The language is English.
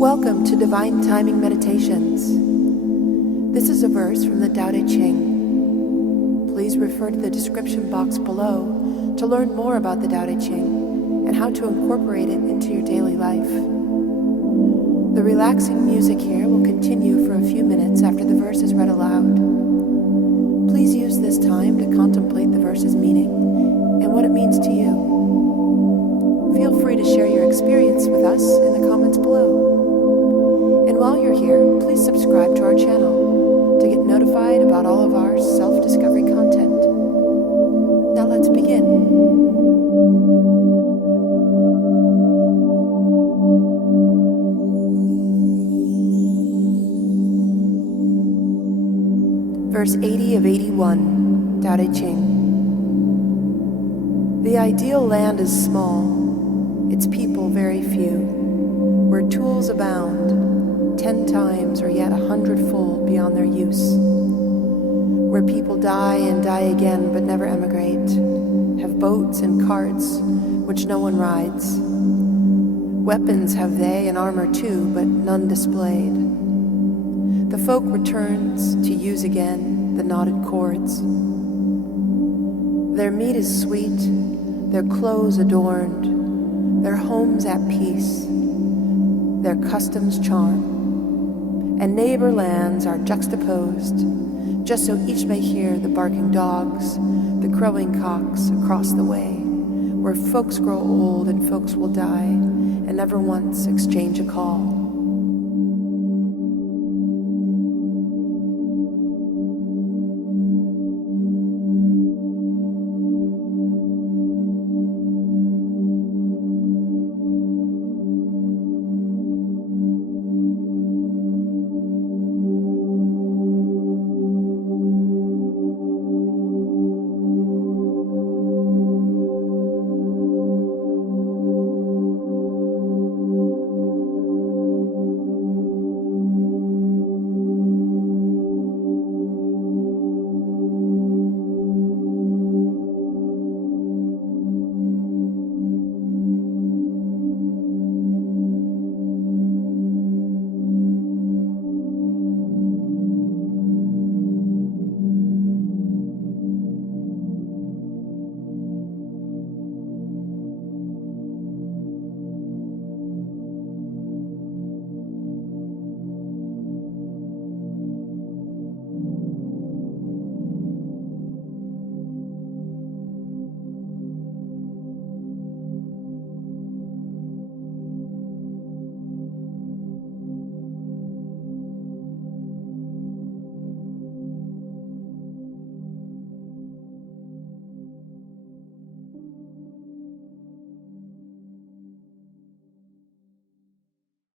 Welcome to Divine Timing Meditations. This is a verse from the Tao Te Ching. Please refer to the description box below to learn more about the Tao Te Ching and how to incorporate it into your daily life. The relaxing music here will continue for a few minutes after the verse is read aloud. Please use this time to contemplate the verse's meaning and what it means to you. Feel free to share your experience with us in the comments below. And while you're here, please subscribe to our channel to get notified about all of our self-discovery content. Now let's begin. Verse 80 of 81, Tao Te Ching. The ideal land is small, its people very few, where tools abound, 10 times or yet 100-fold beyond their use, where people die and die again but never emigrate, have boats and carts which no one rides. Weapons have they and armor too, but none displayed. The folk returns to use again the knotted cords. Their meat is sweet, their clothes adorned, their homes at peace, their customs charm, and neighbor lands are juxtaposed, just so each may hear the barking dogs, the crowing cocks across the way, where folks grow old and folks will die, and never once exchange a call.